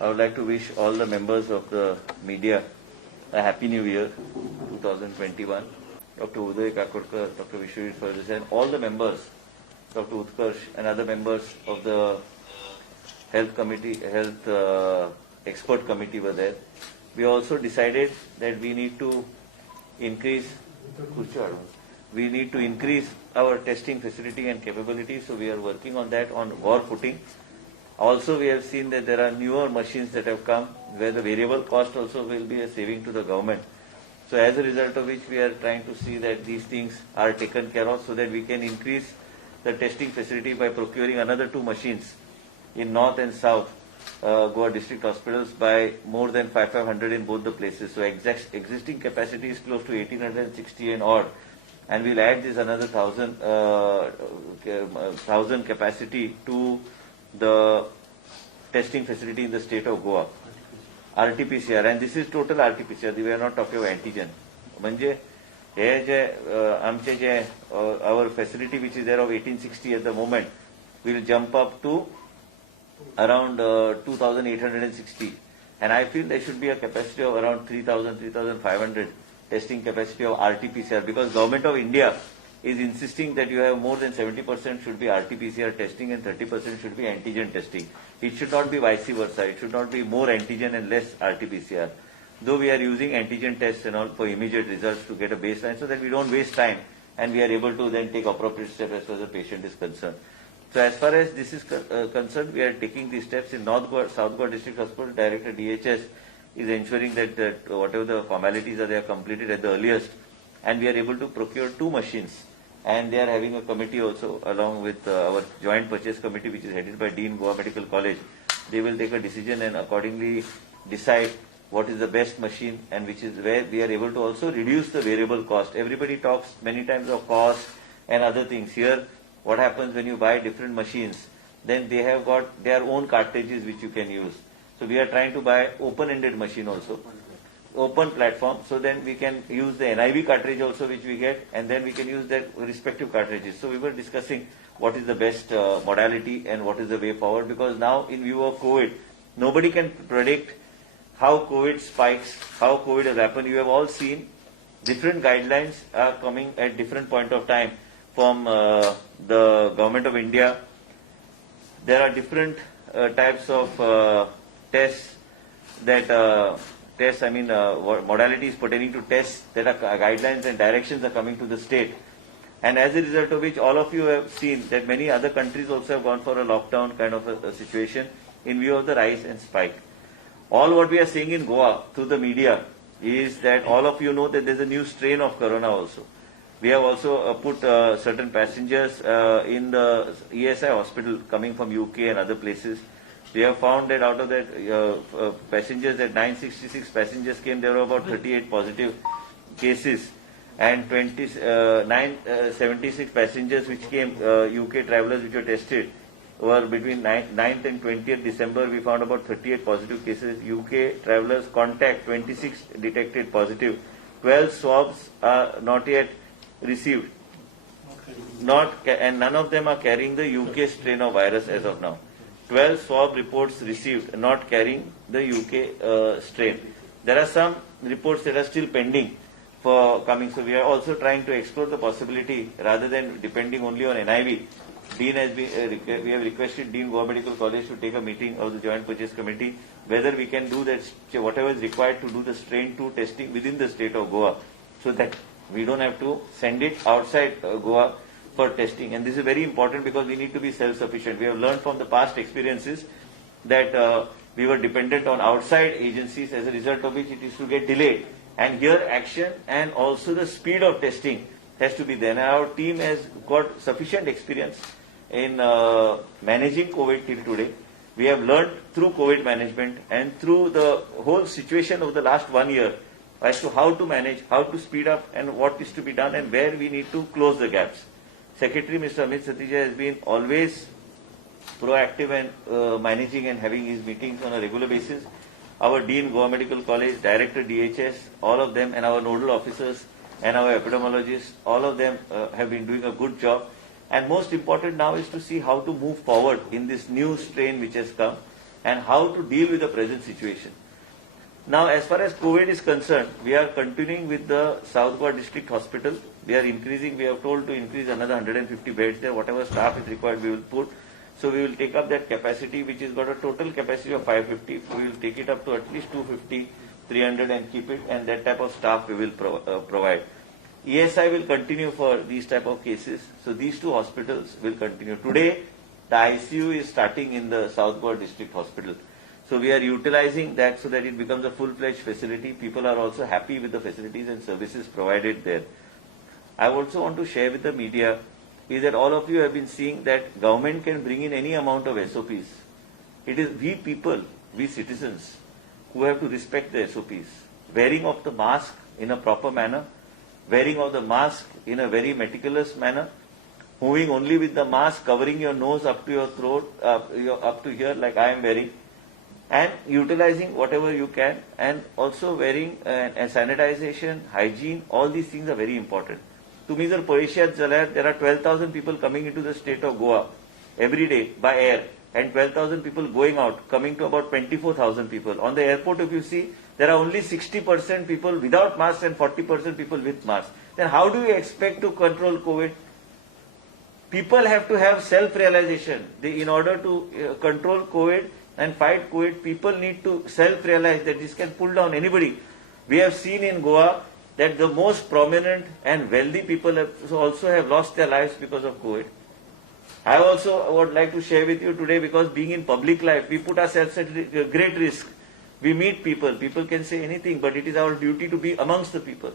I would like to wish all the members of the media a happy new year 2021. Dr. Uday Kakodkar, Dr. Vishwajit Ferdinand, and all the members, Dr. Utkarsh and other members of the health committee, expert committee were there. We also decided that we need to increase our testing facility and capability, so we are working on that on war footing. Also, we have seen that there are newer machines that have come where the variable cost also will be a saving to the government. So as a result of which we are trying to see that these things are taken care of so that we can increase the testing facility by procuring another 2 machines in North and South Goa district hospitals by more than 500 in both the places. So existing capacity is close to 1860 and odd, and we'll add this another 1000 capacity to the testing facility in the state of Goa. RT-PCR, and this is total RT-PCR. We are not talking about antigen. म्हणजे हे जे आमचे जे our facility which is there of 1860 at the moment will jump up to around 2860, and I feel there should be a capacity of around 3500 testing capacity of RT-PCR, because Government of India is insisting that you have more than 70% should be RT-PCR testing and 30% should be antigen testing. It should not be vice versa. It should not be more antigen and less RT-PCR. Though we are using antigen tests and all for immediate results to get a baseline so that we don't waste time and we are able to then take appropriate steps as far as the patient is concerned. So as far as this is concerned, we are taking these steps in North Goa, South Goa District Hospital. Director DHS is ensuring that whatever the formalities are, they are completed at the earliest, and we are able to procure 2 machines. And they are having a committee also along with our joint purchase committee, which is headed by Dean Goa Medical College. They will take a decision and accordingly decide what is the best machine, and which is where we are able to also reduce the variable cost. Everybody talks many times of cost and other things. Here, what happens when you buy different machines, then they have got their own cartridges which you can use. So we are trying to buy open-ended machine also, open platform, so then we can use the NIV cartridge also which we get, and then we can use their respective cartridges. So we were discussing what is the best modality and what is the way forward, because now in view of COVID, nobody can predict how COVID spikes, how COVID has happened. You have all seen different guidelines are coming at different point of time from the Government of India. There are different types of tests that modalities pertaining to tests that are guidelines and directions are coming to the state. And as a result of which, all of you have seen that many other countries also have gone for a lockdown kind of a situation in view of the rise and spike. All what we are saying in Goa through the media is that all of you know that there is a new strain of corona also. We have also put certain passengers in the ESI hospital coming from UK and other places. We have found that out of that passengers, that 966 passengers came, there were about 38 positive cases, and 976 passengers which came, UK travelers which were tested, were between 9th and 20th December. We found about 38 positive cases. UK travelers contact, 26 detected positive. 12 swabs are not yet received, and none of them are carrying the UK strain of virus as of now. 12 swab reports received, not carrying the UK strain. There are some reports that are still pending for coming. So we are also trying to explore the possibility, rather than depending only on NIV. Dean has been, we have requested Dean Goa Medical College to take a meeting of the Joint Purchase Committee, whether we can do that, whatever is required to do the strain 2 testing within the state of Goa, so that we don't have to send it outside Goa for testing. And this is very important because we need to be self-sufficient. We have learned from the past experiences that we were dependent on outside agencies, as a result of which it is to get delayed. And here action and also the speed of testing has to be there. And our team has got sufficient experience in managing COVID till today. We have learned through COVID management and through the whole situation of the last 1 year as to how to manage, how to speed up, and what is to be done and where we need to close the gaps. Secretary Mr. Amit Satija has been always proactive and managing and having his meetings on a regular basis. Our Dean Goa Medical College, Director DHS, all of them, and our nodal officers and our epidemiologists, all of them have been doing a good job. And most important now is to see how to move forward in this new strain which has come. and how to deal with the present situation. Now, as far as COVID is concerned, we are continuing with the South Goa District Hospital. We are increasing, we have told to increase another 150 beds there. Whatever staff is required, we will put. So we will take up that capacity, which has got a total capacity of 550. We will take it up to at least 250, 300 and keep it, and that type of staff we will provide. ESI will continue for these type of cases. So these two hospitals will continue. Today, the ICU is starting in the South Goa District Hospital. So we are utilizing that so that it becomes a full-fledged facility. People are also happy with the facilities and services provided there. I also want to share with the media is that all of you have been seeing that government can bring in any amount of SOPs. It is we people, we citizens, who have to respect the SOPs. Wearing of the mask in a proper manner, wearing of the mask in a very meticulous manner, moving only with the mask, covering your nose up to your throat, up to here like I am wearing, and utilizing whatever you can, and also wearing sanitization, hygiene, all these things are very important. तुम्ही जर पळयशात जाल्यार there are 12,000 people coming into the state of Goa every day by air, and 12,000 people going out, coming to about 24,000 people. On the airport, if you see, there are only 60% people without masks and 40% people with masks. Then how do you expect to control COVID? People have to have self-realization. In order to control COVID and fight COVID, people need to self-realize that this can pull down anybody. We have seen in Goa that the most prominent and wealthy people also have lost their lives because of COVID. I also would like to share with you today, because being in public life, we put ourselves at great risk. We meet people. People can say anything, but it is our duty to be amongst the people.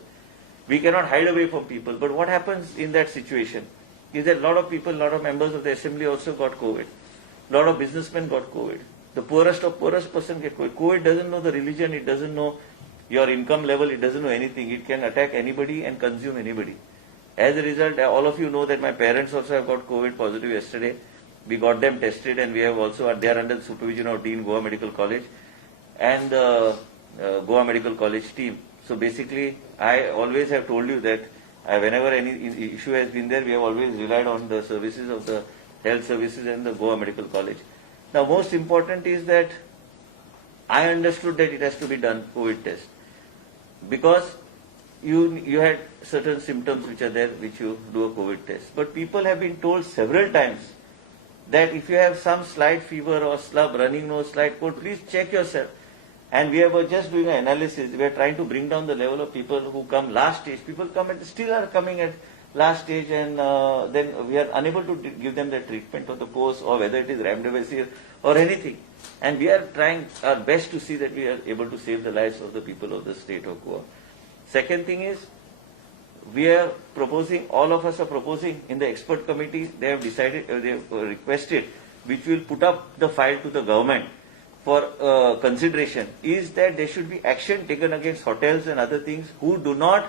We cannot hide away from people. But what happens in that situation is that a lot of people, a lot of members of the assembly also got COVID. A lot of businessmen got COVID. The poorest of poorest person get COVID. COVID doesn't know the religion. It doesn't know your income level. It doesn't know anything. It can attack anybody and consume anybody. As a result, all of you know that my parents also have got COVID positive yesterday. We got them tested, and we have also, they are under the supervision of Dean Goa Medical College and the Goa Medical College team. So basically, I always have told you that whenever any issue has been there, we have always relied on the services of the health services and the Goa Medical College. Now, most important is that I understood that it has to be done, COVID test, because you had certain symptoms which are there, which you do a COVID test. But people have been told several times that if you have some slight fever or slub, running nose, slight cold, please check yourself. And we are just doing an analysis. We are trying to bring down the level of people who come last stage. People come and still are coming at last stage, and then we are unable to give them the treatment of the course, or whether it is remdesivir or anything. And we are trying our best to see that we are able to save the lives of the people of the state of Goa. Second thing is, we are proposing, all of us are proposing in the expert committee, they have decided, they have requested, which will put up the file to the government for consideration, is that there should be action taken against hotels and other things who do not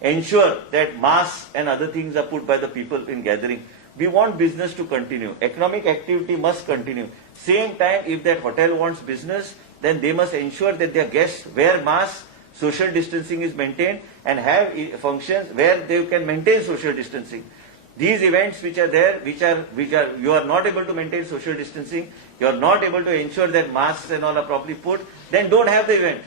ensure that masks and other things are put by the people in gathering. We want business to continue. Economic activity must continue. Same time, if that hotel wants business, then they must ensure that their guests wear masks, social distancing is maintained, and have functions where they can maintain social distancing. These events which are there, you are not able to maintain social distancing, you are not able to ensure that masks and all are properly put, then don't have the event.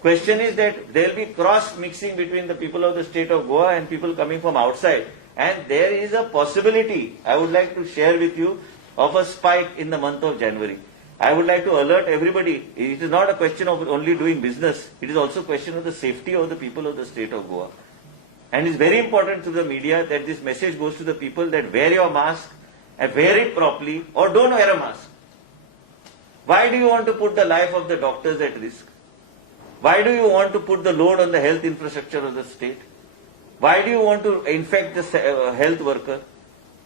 Question is that there will be cross mixing between the people of the state of Goa and people coming from outside, and there is a possibility, I would like to share with you, of a spike in the month of January. I would like to alert everybody, it is not a question of only doing business, it is also a question of the safety of the people of the state of Goa. And it's very important to the media that this message goes to the people that wear your mask and wear it properly, or don't wear a mask. Why do you want to put the life of the doctors at risk? Why do you want to put the load on the health infrastructure of the state? Why do you want to infect the health worker?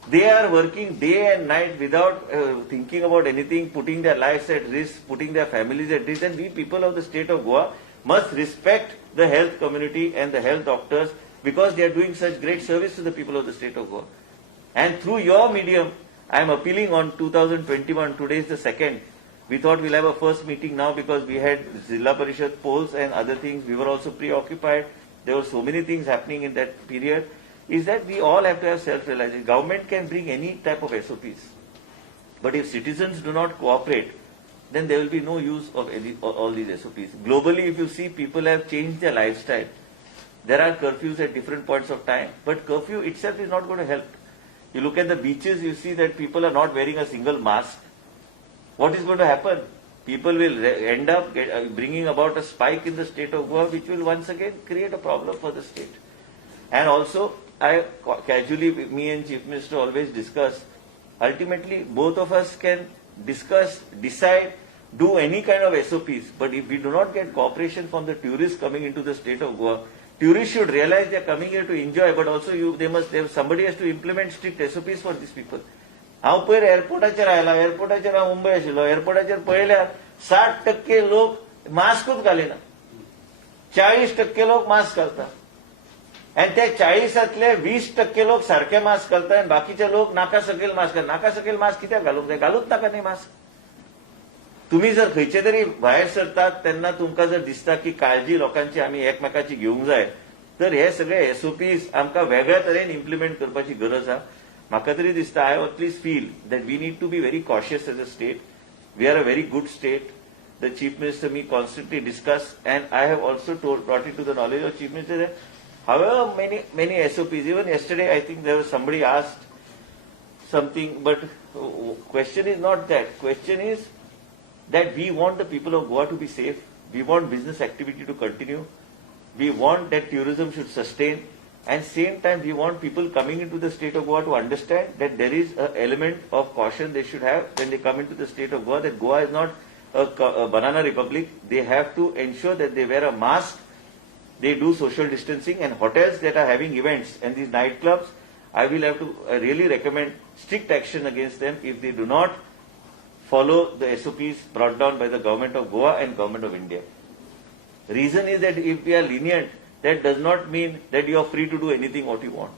They are working day and night without thinking about anything, putting their lives at risk, putting their families at risk, and we people of the state of Goa must respect the health community and the health doctors, because they are doing such great service to the people of the state of Goa. And through your medium, I am appealing on 2021, today is the 2nd. We thought we'll have a first meeting now because we had Zilla Parishad polls and other things. We were also preoccupied. There were so many things happening in that period. Is that we all have to have self-realization. Government can bring any type of SOPs. But if citizens do not cooperate, then there will be no use of all these SOPs. Globally, if you see, people have changed their lifestyle. There are curfews at different points of time, but curfew itself is not going to help. You look at the beaches, you see that people are not wearing a single mask. What is going to happen? People will end up bringing about a spike in the state of Goa, which will once again create a problem for the state. And also, casually, me and Chief Minister always discuss, ultimately both of us can discuss, decide, do any kind of SOPs, but if we do not get cooperation from the tourists coming into the state of Goa, tourists should realize they are coming here to enjoy, but also somebody has to implement strict SOPs for these people. हांव पयर एअरपोर्टाचेर आयला, एअरपोर्टाचेर हांव मुंबय आशिल्लो, एअरपोर्टाचेर पळयल्यार 60% लोक मास्कूच घालिना, 40% लोक mask घालता, आनी ते 40तले 20% लोक सारखे मास्क घालता आनी बाकीचे लोक नाका सकयल मास्क नाका सकयल मास्क कित्याक घालूंक जाय? घालूच नाका न्ही मास्क. तुम्ही जर खंयचे तरी भायर सरतात तेन्ना तुमकां जर दिसता की काळजी लोकांची आमी एकमेकाची घेवंक जाय, तर हे सगळे एसओपीज आमकां वेगळ्या तरेन इम्प्लिमेंट करपाची गरज आसा. म्हाका तरी दिसता I at least feel that we need to be very cautious as a state. We are a very good state. The Chief Minister me constantly discuss, and I have also brought it to the knowledge of Chief Minister that however many SOPs, even yesterday I think there was somebody asked something, but question is not that. Question is that we want the people of Goa to be safe. We want business activity to continue. We want that tourism should sustain. And same time we want people coming into the state of Goa to understand that there is an element of caution they should have when they come into the state of Goa, that Goa is not a banana republic. They have to ensure that they wear a mask, they do social distancing, and hotels that are having events and these nightclubs, I will have to really recommend strict action against them if they do not follow the SOPs brought down by the government of Goa and government of India. Reason is that if we are lenient, that does not mean that you are free to do anything what you want.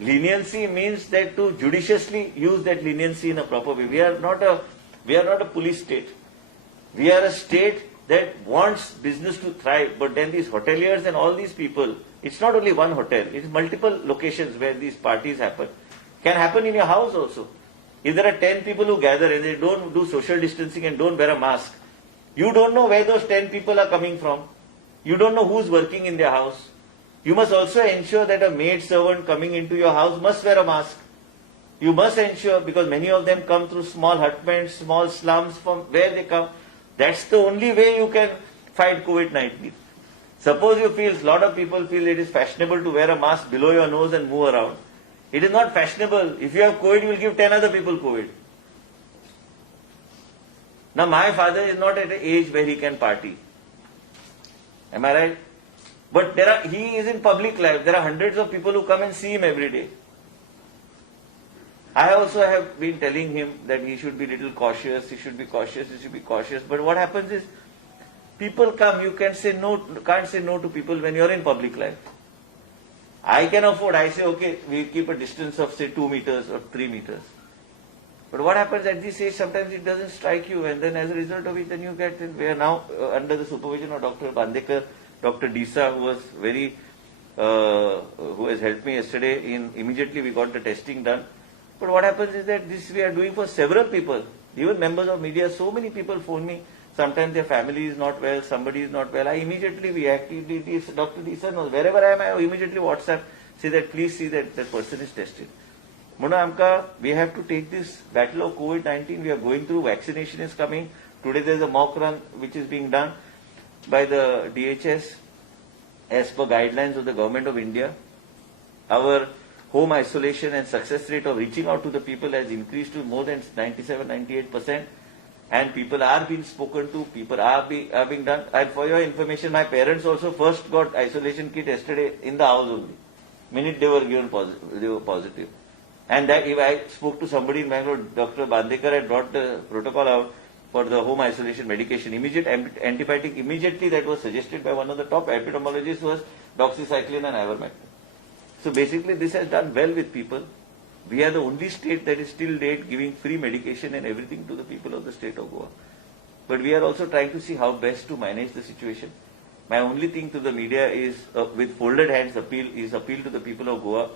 Leniency means that to judiciously use that leniency in a proper way. We are not a police state. We are a state that wants business to thrive, but then these hoteliers and all these people, it's not only one hotel, it's multiple locations where these parties happen. Can happen in your house also. If there are 10 people who gather and they don't do social distancing and don't wear a mask, you don't know where those 10 people are coming from. You don't know who's working in their house. You must also ensure that a maid servant coming into your house must wear a mask. You must ensure, because many of them come through small hutments, small slums from where they come. That's the only way you can fight COVID-19. Suppose you feel, a lot of people feel it is fashionable to wear a mask below your nose and move around. It is not fashionable. If you have COVID, you will give 10 other people COVID. Now my father is not at an age where he can party. Am I right? But he is in public life. There are hundreds of people who come and see him every day. I also have been telling him that he should be little cautious, he should be cautious. But what happens is, people come, you can't say no to people when you're in public life. I can afford, I say, okay, we keep a distance of say 2 meters or 3 meters. But what happens at this age, sometimes it doesn't strike you, and then as a result of it, then you get, we are now under the supervision of Dr. Bandekar, Dr. Disa, who has helped me yesterday. Immediately we got the testing done. But what happens is that this we are doing for several people, even members of media. So many people phone me. Sometimes their family is not well, somebody is not well. I immediately react. Dr. Disa knows. Wherever I am, I immediately WhatsApp, say that please see that that person is tested. We have to take this battle of COVID-19. We are going through. Vaccination is coming. Today there is a mock run which is being done by the DHS as per guidelines of the Government of India. Our home isolation and success rate of reaching out to the people has increased to more than 97-98%, and people are being spoken to, people are being done. And for your information, my parents also first got isolation kit yesterday in the house only. Minute they were given positive, they were positive. And that if I spoke to somebody in Bangalore, Dr. Bandekar had brought the protocol out for the home isolation medication. Immediate antibiotic, immediately that was suggested by one of the top epidemiologists was doxycycline and ivermectin. So basically this has done well with people. We are the only state that is still date giving free medication and everything to the people of the state of Goa. But we are also trying to see how best to manage the situation. My only thing to the media is, with folded hands appeal to the people of Goa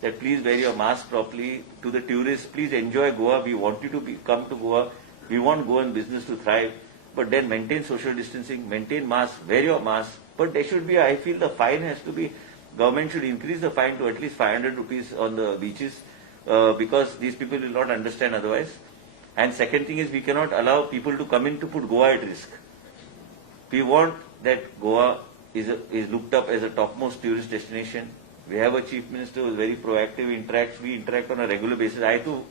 that please wear your mask properly. To the tourists, please enjoy Goa. We want you to come to Goa. We want Goan business to thrive, but then maintain social distancing, maintain mask, wear your mask. But there should be, I feel the fine has to be, government should increase the fine to at least 500 rupees on the beaches, because these people will not understand otherwise. And second thing is, we cannot allow people to come in to put Goa at risk. We want that Goa is looked up as a topmost tourist destination. We have a chief minister who is very proactive, we interact on a regular basis. I too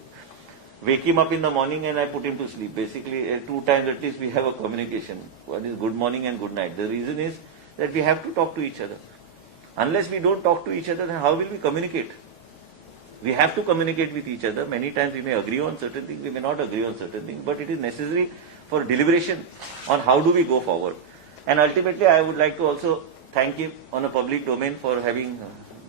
wake him up in the morning and I put him to sleep. Basically, 2 times at least we have a communication. One is good morning and good night. The reason is that we have to talk to each other. Unless we don't talk to each other, then how will we communicate? We have to communicate with each other. Many times we may agree on certain things, we may not agree on certain things, but it is necessary for deliberation on how do we go forward. And ultimately, I would like to also thank him on a public domain for having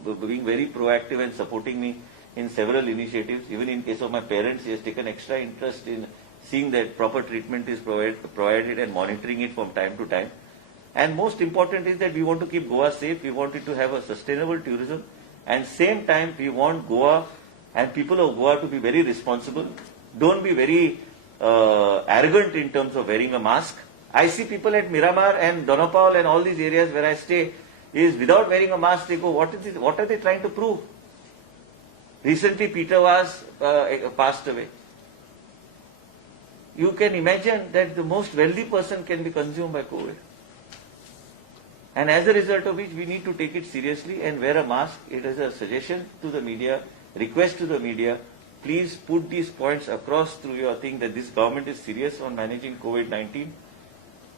being very proactive and supporting me in several initiatives. Even in case of my parents, he has taken extra interest in seeing that proper treatment is provided and monitoring it from time to time. And most important is that we want to keep Goa safe. We want it to have a sustainable tourism. And same time, we want Goa and people of Goa to be very responsible. Don't be very arrogant in terms of wearing a mask. I see people at Miramar and Donapal and all these areas where I stay is without wearing a mask, they go, what are they trying to prove? Recently, Peter was passed away. You can imagine that the most wealthy person can be consumed by COVID. And as a result of which, we need to take it seriously and wear a mask. It is a suggestion to the media, request to the media, please put these points across through your thing that this government is serious on managing COVID-19.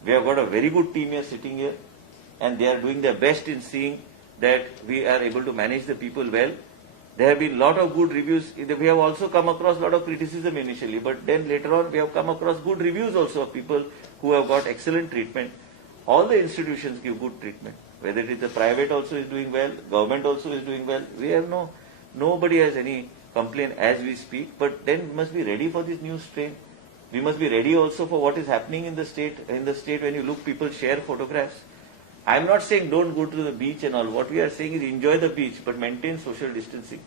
We have got a very good team here sitting here, and they are doing their best in seeing that we are able to manage the people well. There have been a lot of good reviews. We have also come across a lot of criticism initially, but then later on we have come across good reviews also of people who have got excellent treatment. All the institutions give good treatment. Whether it is the private also is doing well, government also is doing well. We have nobody has any complaint as we speak, but then we must be ready for this new strain. We must be ready also for what is happening in the state. In the state, when you look, people share photographs. I am not saying don't go to the beach and all. What we are saying is enjoy the beach, but maintain social distancing.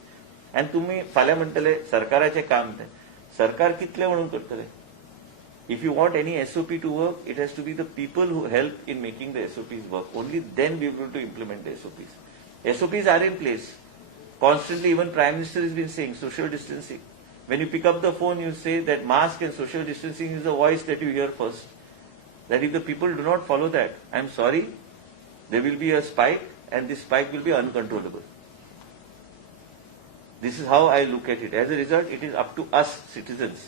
And तुम्ही फाल्या म्हणतले सरकाराचे काम ते. सरकार कितले म्हणून करतले? If you want any SOP to work, it has to be the people who help in making the SOPs work. Only then we are going to implement the SOPs. SOPs are in place. Constantly, even Prime Minister has been saying social distancing. When you pick up the phone, you say that mask and social distancing is the voice that you hear first. That if the people do not follow that, I am sorry, there will be a spike, and this spike will be uncontrollable. This is how I look at it. As a result, it is up to us citizens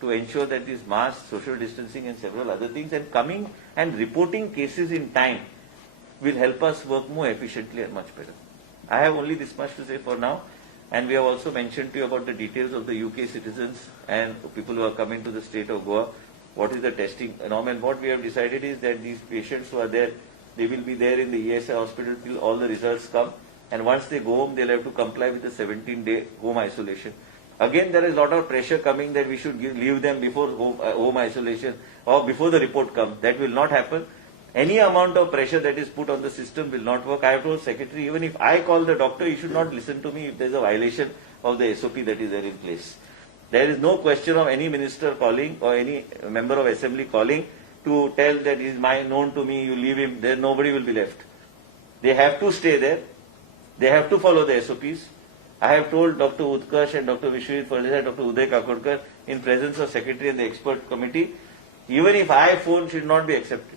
to ensure that these masks, social distancing and several other things, and coming and reporting cases in time will help us work more efficiently and much better. I have only this much to say for now, and we have also mentioned to you about the details of the UK citizens and people who are coming to the state of Goa, what is the testing norm, and what we have decided is that these patients who are there, they will be there in the ESI hospital till all the results come, and once they go home, they'll have to comply with the 17-day home isolation. Again, there is a lot of pressure coming that we should leave them before home isolation or before the report comes. That will not happen. Any amount of pressure that is put on the system will not work. I have told Secretary, even if I call the doctor, you should not listen to me if there is a violation of the SOP that is there in place. There is no question of any minister calling or any member of assembly calling to tell that he is known to me, you leave him, there nobody will be left. They have to stay there. They have to follow the SOPs. I have told Dr. Utkarsh and Dr. Vishwajit Phalisar, Dr. Uday Kakodkar, in presence of Secretary and the expert committee, even if I phone should not be accepted.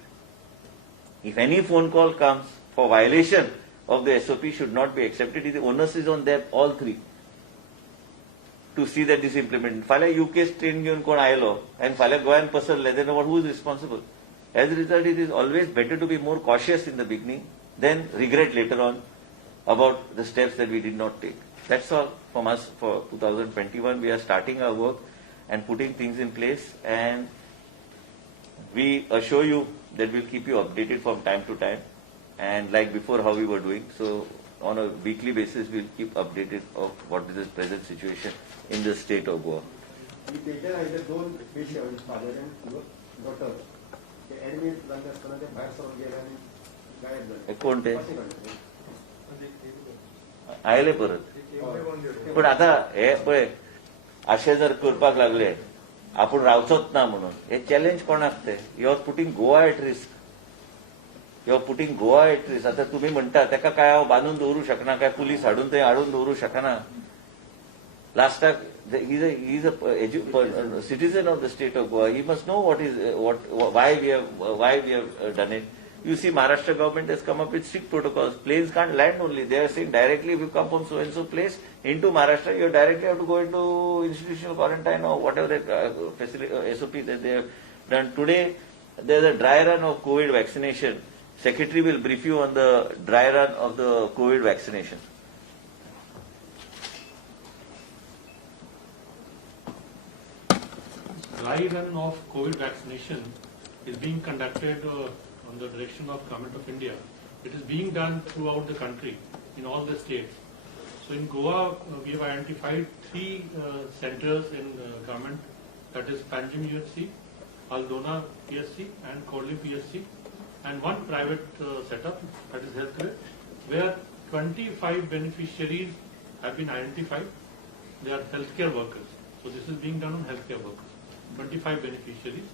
If any phone call comes for violation of the SOP should not be accepted, the onus is on them, all three, to see that this is implemented. File UK strain घेऊन कोण आयलो and file Goyan पसरले, then who is responsible? As a result, it is always better to be more cautious in the beginning than regret later on about the steps that we did not take. That's all from us for 2021. We are starting our work and putting things in place, and we assure you that we'll keep you updated from time to time, and like before how we were doing. So on a weekly basis, we'll keep updated of what is the present situation in the state of Goa. कोण ते आयले परत पण आता हे पळय अशें जर करपाक लागले आपण रावचोच ना म्हणून हे चॅलेंज कोणाक ते you are putting Goa at risk आता तुम्ही म्हणता त्याका काय हांव बांदून दवरूं शकना काय पुलीस हाडून थंय हाडून दवरूं शकना लास्टाक he is a citizen of the state of Goa. He must know why we have done it. You see, Maharashtra government has come up with strict protocols. Planes can't land only. They are saying directly if you come from so and so place into Maharashtra, you directly have to go into institutional quarantine or whatever SOP that they have done. Today, there is a dry run of COVID vaccination. Secretary will brief you on the dry run of the COVID vaccination. Dry run of COVID vaccination is being conducted on the direction of Government of India. It is being done throughout the country, in all the states. So in Goa, we have identified 3 centers in government, that is Panjim UHC, Aldona PSC and Korli PSC, and 1 private setup, that is Healthcare, where 25 beneficiaries have been identified. They are healthcare workers. So this is being done on healthcare workers. 25 beneficiaries,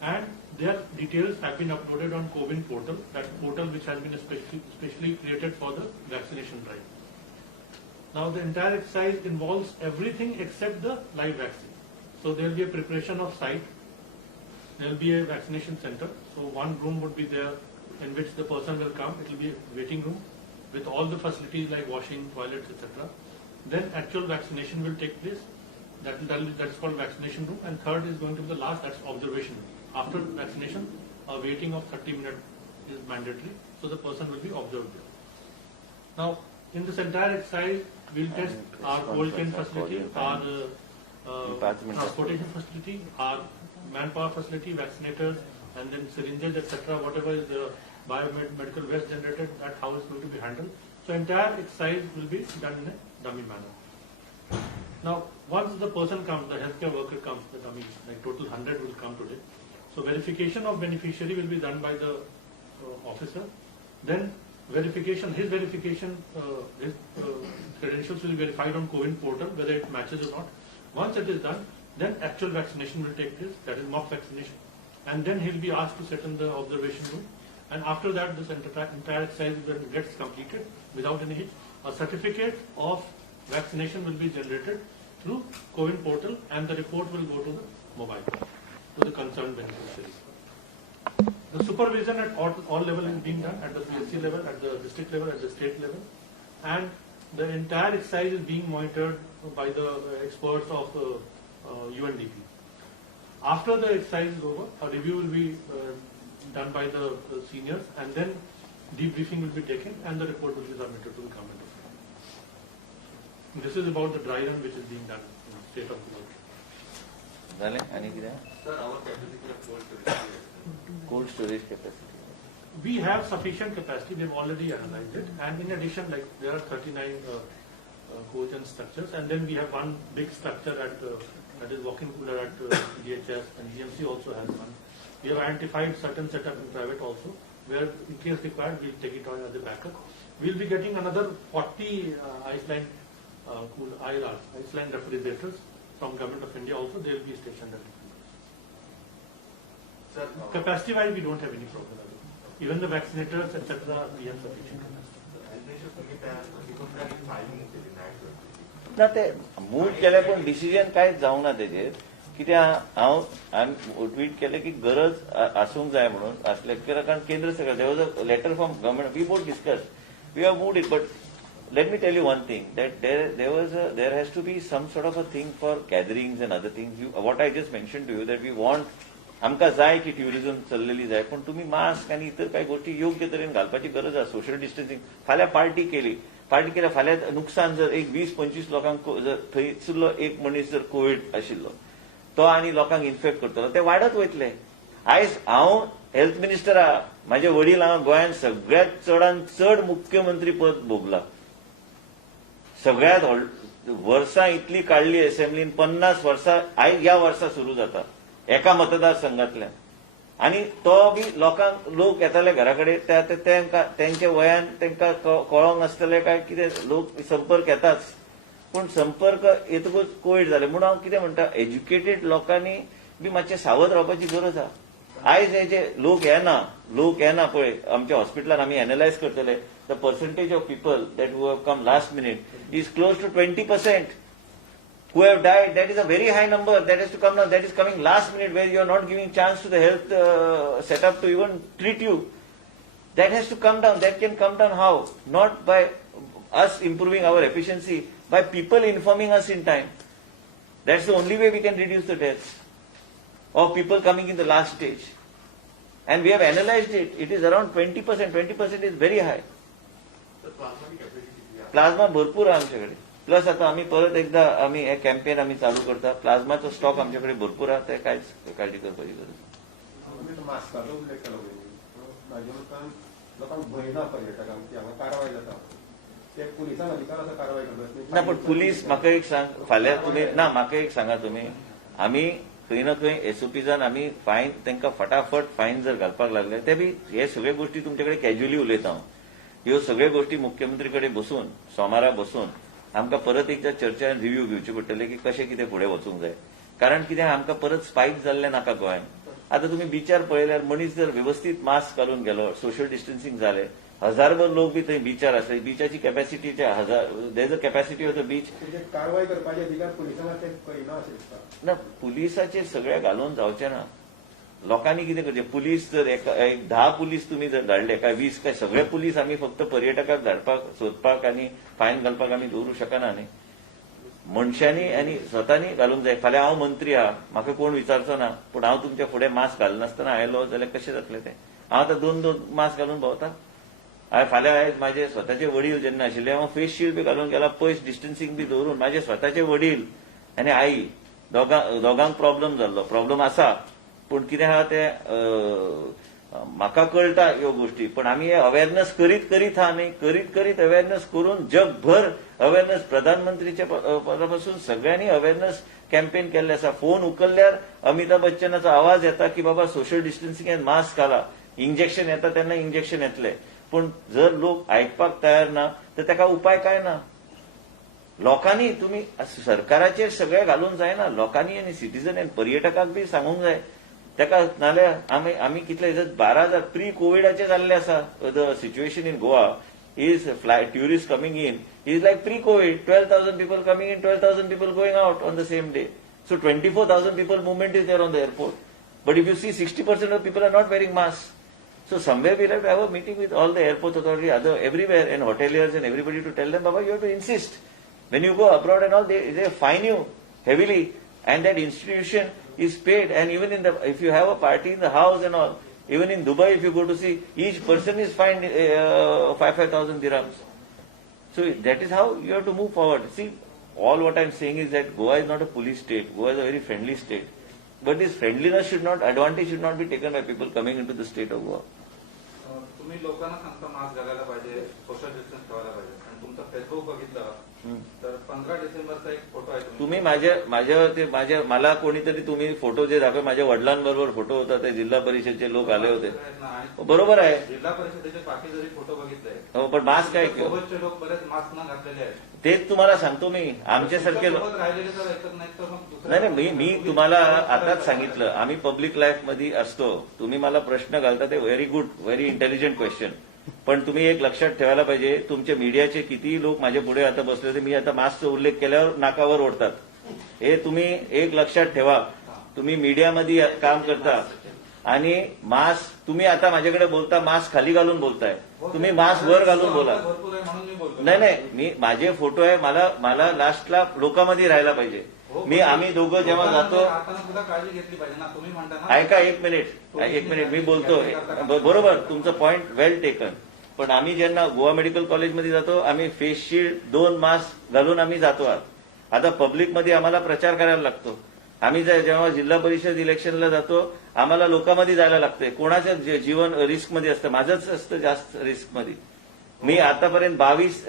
and their details have been uploaded on CoWIN portal, that portal which has been specially created for the vaccination drive. Now the entire exercise involves everything except the live vaccine. So there will be a preparation of site, there will be a vaccination center, so 1 room would be there in which the person will come. It will be a waiting room with all the facilities like washing, toilets, etc. Then actual vaccination will take place. That's called vaccination room, and third is going to be the last, that's observation room. After vaccination, a waiting of 30 minutes is mandatory, so the person will be observed there. Now, in this entire exercise, we'll test our cold chain facility, our transportation facility, our manpower facility, vaccinators, and then syringes, etc. Whatever is the biomedical waste generated, that how it's going to be handled. So entire exercise will be done in a dummy manner. Now, once the person comes, the healthcare worker comes, the dummy, like total 100 will come today. So verification of beneficiary will be done by the officer. Then verification, his credentials will be verified on CoWIN portal, whether it matches or not. Once it is done, then actual vaccination will take place, that is mock vaccination. And then he'll be asked to sit in the observation room. And after that, this entire exercise gets completed without any hitch. A certificate of vaccination will be generated through CoWIN portal, and the report will go to the mobile, to the concerned beneficiary. The supervision at all levels is being done, at the PSC level, at the district level, at the state level, and the entire exercise is being monitored by the experts of UNDP. After the exercise is over, a review will be done by the seniors, and then debriefing will be taken, and the report will be submitted to the government. This is about the dry run which is being done in the state of Gujarat. Sir, our capacity of cold storage capacity. We have sufficient capacity. We have already analyzed it, and in addition, like there are 39 cold chain structures, and then we have 1 big structure at that is walk-in cooler at DHS, and GMC also has 1. We have identified certain setup in private also, where in case required, we'll take it on as a backup. We'll be getting another 40 Iceland Iceland refrigerators from Government of India also. They will be stationed at Sir, capacity wise, we don't have any problem. Even the vaccinators, etc., we have sufficient ना ते move केले पण decision कांयच जावंक ना तेजेर कित्याक हांवें ट्वीट केलें की गरज आसूंक जाय म्हणून आसले कारण केंद्र सरकार there was a letter from government we both discuss we have moved it but let me tell you one thing, that there has to be some sort of a thing for gatherings and other things. What I just mentioned to you, that we want, आमकां जाय की tourism चल्लेली जाय, पण तुम्ही mask आणि इतर काही गोष्टी योग्य तरेन घालपाची गरज आसा. सोशल डिस्टन्सिंग फाल्यां पार्टी केल्या फाल्यां नुकसान जर एक 20-25 लोकांक जर थंयसरलो एक मनीस जर कोविड आशिल्लो तो आनी लोकांक इन्फेक्ट करतलो, ते वाडत वयतले. आयज हांव हेल्थ मिनिस्टर आहा, म्हाजे वडील हांव गोंयांत सगळ्यात चडांत चड मुख्यमंत्री पद भोगला. सगळ्यात वर्सां इतली काढली असेंब्लीन, 50 वर्सां ह्या वर्सा सुरू जाता एका मतदारसंघातल्यान, आणि तो बी लोक येताले घरा कडेन, तेंच्या वयान तांकां कळोंक नासतलें काय कितें, लोक संपर्क येताच. पूण संपर्क येतकूच कोविड जाले म्हणून हांव कितें म्हणटा, एज्युकेटेड लोकांनी बी मातशें सावध रावपाची गरज आहा. आयज हे जे लोक येना पळय, आमच्या हॉस्पिटलान आमी एनालायज करतले, the percentage of people that who have come last minute is close to 20%. Who have died, that is a very high number. That has to come now. That is coming last minute, where you are not giving chance to the health setup to even treat you. That has to come down. That can come down how? Not by us improving our efficiency, by people informing us in time. That's the only way we can reduce the deaths of people coming in the last stage. And we have analyzed it. It is around 20%. 20% is very high. तर प्लाझ्माची capacity किती आहे? Plasma भरपूर आहे आमच्याकडे. Plus आता आम्ही परत एकदा आम्ही हे कॅम्पेन आम्ही चालू करता. प्लाझ्माचो स्टॉक आमच्याकडे भरपूर आहे, ते कांयच काळजी करपाची गरज ना. आमी मास्काचो उल्लेख केलो पयलीं. म्हाज्या मतान लोकांक भंय ना पर्यटकांक की हांगा कारवाय जाता. ते पुलिसांक अधिकार आसा कारवाय करपाक. ना पण पुलीस म्हाका एक सांग, फाल्यां तुमी ना म्हाका एक सांगा तुमी, आमी खंय ना खंय एसओपीजान आमी फायन तांकां फटाफट फायन जर घालपाक लागले, ते बी हे सगळे गोष्टी तुमचे कडेन कॅज्युअली उलयता हांव. ह्यो सगळ्यो गोष्टी मुख्यमंत्री कडेन बसून सोमारा बसून आमकां परत एकदा चर्चा रिव्ह्यू घेवचे पडटले की कशें कितें फुडें वचूंक जाय. कारण कितें आमकां परत स्पायक जाल्लें नाका गोंयांत. आतां तुमी बिचार पळयल्यार मनीस जर व्यवस्थीत मास्क घालून गेलो, सोशल डिस्टन्सिंग जालें, हजारभर लोक बी थंय बिचार आसले, बिचाची कॅपॅसिटीचे there is a capacity of the beach. म्हणजे कारवाय करपाचे अधिकार पुलिसांना ते करिना अशें दिसता. ना पुलिसाचेर सगळें घालून जावचें ना. लोकांनी कितें करचें, पुलीस जर एक 10 पुलीस तुमी जर धाडले काय 20 काय सगळे पुलीस आमी फक्त पर्यटकाक धाडपाक सोदपाक आनी फायन घालपाक आमी दवरूं शकना न्ही. मनशांनी आनी स्वतांनी घालूंक जाय. फाल्यां हांव मंत्री आहा, म्हाका कोण विचारचो ना, पूण हांव तुमच्या फुडें मास्क घालनासतना आयलो जाल्यार कशें जातलें तें. हांव आतां 2 मास्क घालून भोंवता. फाल्यां आयज म्हाजे स्वताचे वडील जेन्ना आशिल्ले, हांव फेस शील्ड बी घालून गेला, पयस डिस्टन्सिंग बी दवरून. म्हाजे स्वताचे वडील आनी आई दोगांक प्रॉब्लम जाल्लो, प्रॉब्लम आसा, पूण कितें आहा तें म्हाका कळटा ह्यो गोष्टी. पण आमी हे अवेअरनेस करीत आहा न्ही, करीत अवेअरनेस करून जगभर अवेअरनेस, प्रधानमंत्रीच्या पदापासून सगळ्यांनी अवेअरनेस कॅम्पेन केल्ले आसा. फोन उखल्ल्यार अमिताभ बच्चनाचो आवाज येता की बाबा सोशल डिस्टन्सिंग एंड मास्क घाला. इंजेक्शन येता तेन्ना इंजेक्शन येतले. पूण जर लोक आयकपाक तयार ना तर ताका उपाय काय ना. लोकांनी तुमी सरकाराचेर सगळें घालून जायना, लोकांनी आनी सिटीजन आनी पर्यटकाक बी सांगूंक जाय. ताका नाल्यार आमी कितले 12,000 प्री कोविडाचे जाल्ले आसा. The situation in Goa is tourist coming in is like pre Covid. 12,000 people coming in, 12,000 people going out on the same day. So 24,000 people movement is there on the airport. But if you see 60% of people are not wearing masks. So somewhere we'll have to have a meeting with all the airport authority, everywhere, and hoteliers and everybody to tell them, Baba, you have to insist. When you go abroad and all, they fine you heavily, and that institution is paid. And even if you have a party in the house and all, even in Dubai, if you go to see, each person is fined 5,000 dirhams. So that is how you have to move forward. See, all what I'm saying is that Goa is not a police state. Goa is a very friendly state. But this friendliness advantage should not be taken by people coming into the state of Goa. तुम्ही लोकांना सांगता mask घालायला पाहिजे, social distance ठेवायला पाहिजे. आणि तुमचा Facebook बघितलं तर 15 डिसेंबरचा एक फोटो आहे. तुम्ही मला कोणीतरी तुम्ही फोटो जे दाखव, माझ्या वडिलांबरोबर फोटो होता, ते जिल्हा परिषदचे लोक आले होते. बरोबर आहे. जिल्हा परिषदेचे बाकी जरी फोटो बघितले, हो, पण मास्क काय सोबतचे लोक बरेच मास्क न घातलेले आहेत. तेच तुम्हाला सांगतो मी. आमच्यासारखे राहिलेले तर ऐकत नाही तर मग नाही, मी तुम्हाला आताच सांगितलं, आम्ही पब्लिक लाईफ मध्ये असतो. तुम्ही मला प्रश्न घालता ते very good, very intelligent question. पण तुम्ही एक लक्षात ठेवायला पाहिजे, तुमचे मीडियाचे किती लोक माझ्या पुढे आता बसले होते, मी आता मास्कचा उल्लेख केल्यावर नाकावर ओढतात. हे तुम्ही एक लक्षात ठेवा. तुम्ही मीडियामध्ये काम करता आणि मास्क, तुम्ही आता माझ्याकडे बोलता मास्क खाली घालून बोलताय, तुम्ही मास्क वर घालून बोला. भरपूर आहे म्हणून मी बोलतो. नाही, माझे फोटो आहे, मला लास्टला लोकांमध्ये राहायला पाहिजे. आम्ही दोघं जेव्हा जातो, आता सुद्धा काळजी घेतली पाहिजे ना. तुम्ही म्हणता ना, ऐका एक मिनिट मी बोलतो. बरोबर, तुमचं पॉइंट वेल टेकन. पण आम्ही ज्यांना गोवा मेडिकल कॉलेजमध्ये जातो, आम्ही फेस शील्ड 2 मास्क घालून आम्ही जातो. आता पब्लिकमध्ये आम्हाला प्रचार करायला लागतो. आम्ही जेव्हा जिल्हा परिषद इलेक्शनला जातो, आम्हाला लोकांमध्ये जायला लागतंय. कोणाचं जीवन रिस्कमध्ये असतं, माझंच असतं जास्त रिस्कमध्ये. मी आतापर्यंत 22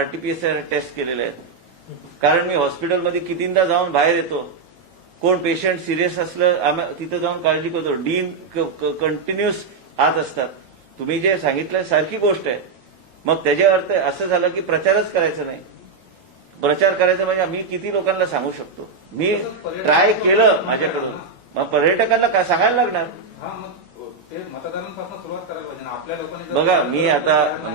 RT-PCR टेस्ट केलेले आहेत. कारण मी हॉस्पिटलमध्ये कितींदा जाऊन बाहेर येतो. कोण पेशंट सिरियस असलं तिथं जाऊन काळजी करतो. डीन कंटिन्युअस आत असतात. तुम्ही जे सांगितलं सारखी गोष्ट आहे. मग त्याच्या अर्थ असं झालं की प्रचारच करायचा नाही. प्रचार करायचा म्हणजे मी किती लोकांना सांगू शकतो. मी तसंच पर्यटन ट्राय केलं मंत्रालयाला माझ्याकडून. ना. मग पर्यटकांना काय सांगायला लागणार. हा मग ते मतदारांपासून सुरुवात करायला पाहिजे ना. आपल्या लोकांनी जर- बघा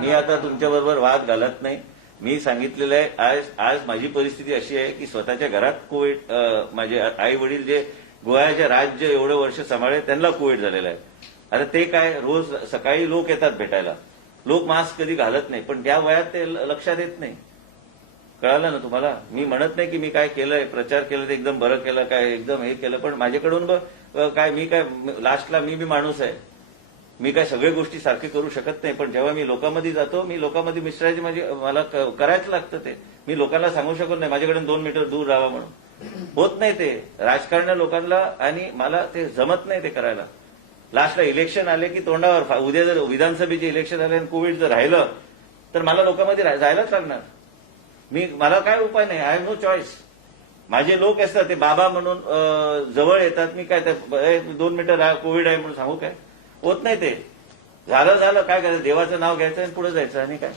मी आता तुमच्या बरोबर वाद घालत नाही. मी सांगितलेलं आहे आज माझी परिस्थिती अशी आहे की स्वतःच्या घरात कोविड माझे आई वडील जे गोव्याचे राज्य एवढे वर्ष सांभाळले त्यांना कोविड झालेला आहे. आता ते काय रोज सकाळी लोक येतात भेटायला. लोक मास्क कधी घालत नाही पण त्या वयात ते लक्षात येत नाही. कळालं ना तुम्हाला. मी म्हणत नाही की मी काय केलंय प्रचार केलं ते एकदम बरं केलं काय एकदम हे केलं पण माझ्याकडून काय मी काय लास्टला मी बी माणूस आहे. मी काय सगळ्या गोष्टी सारखे करू शकत नाही पण जेव्हा मी लोकांमध्ये जातो मी लोकांमध्ये मिसळायचे म्हणजे मला करायचं लागतं ते. मी लोकांना सांगू शकत नाही माझ्याकडे 2 मीटर दूर राहावा म्हणून. होत नाही ते. राजकारण लोकांना आणि मला ते जमत नाही ते करायला. लास्टला इलेक्शन आले की तोंडावर उद्या जर विधानसभेचे इलेक्शन आले आणि कोविड जर राहिलं तर मला लोकांमध्ये जायलाच लागणार. मला काय उपाय नाही. I have no choice. माझे लोक असतात ते बाबा म्हणून जवळ येतात. मी काय 2 मीटर कोविड आहे म्हणून सांगू काय. होत नाही ते. झालं काय करायचं देवाचं नाव घ्यायचं आणि पुढे जायचं आणि काय.